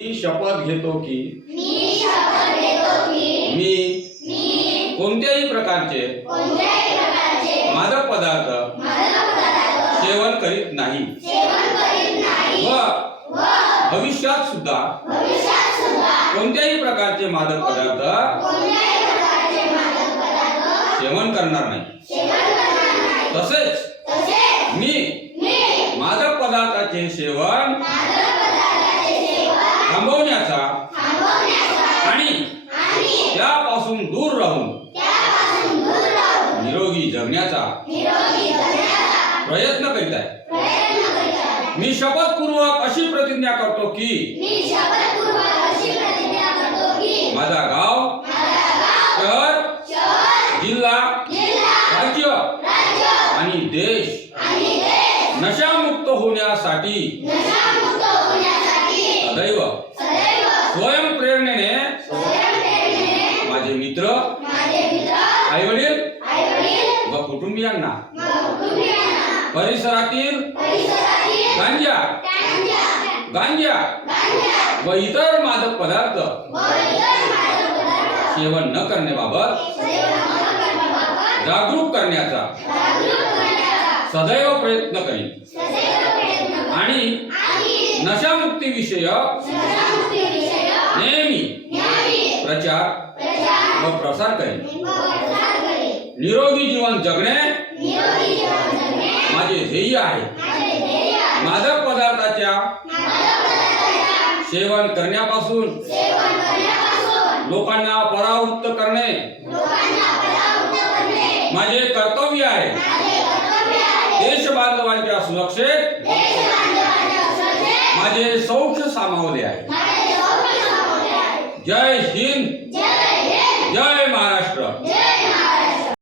मी शपथ घेतो की मी मी कोणत्याही प्रकारचे मादक पदार्थ सेवन करीत नाही व भविष्यात सुद्धा कोणत्याही प्रकारचे मादक पदार्थ सेवन करणार नाही। तसेच मी मादक पदार्थाचे सेवन थांबवण्याचा आणि त्यापासून दूर राहून निरोगी जगण्याचा प्रयत्न करीत आहे। मी शपथपूर्वक अशी प्रतिज्ञा करतो की माझा गाव, शहर, जिल्हा, राज्य आणि देश नशामुक्त होण्यासाठी सदैव स्वयंप्रेरणेने माझे मित्र, आईवडील व कुटुंबियांना परिसरातील गांजा व इतर मादक पदार्थ सेवन न करण्याबाबत जागरूक करण्याचा सदैव प्रयत्न करीन आणि नशामुक्ती विषयक नेहमी प्रचार व प्रसार करेन। निरोगी जीवन जगणे माझे ध्येय आहे। मादक पदार्थाच्या सेवन करण्यापासून लोकांना परावृत्त करणे माझे कर्तव्य आहे। देश बांधवांच्या सुरक्षेत माझे सौख्य सामावले आहे। जय हिंद, जय महाराष्ट्र।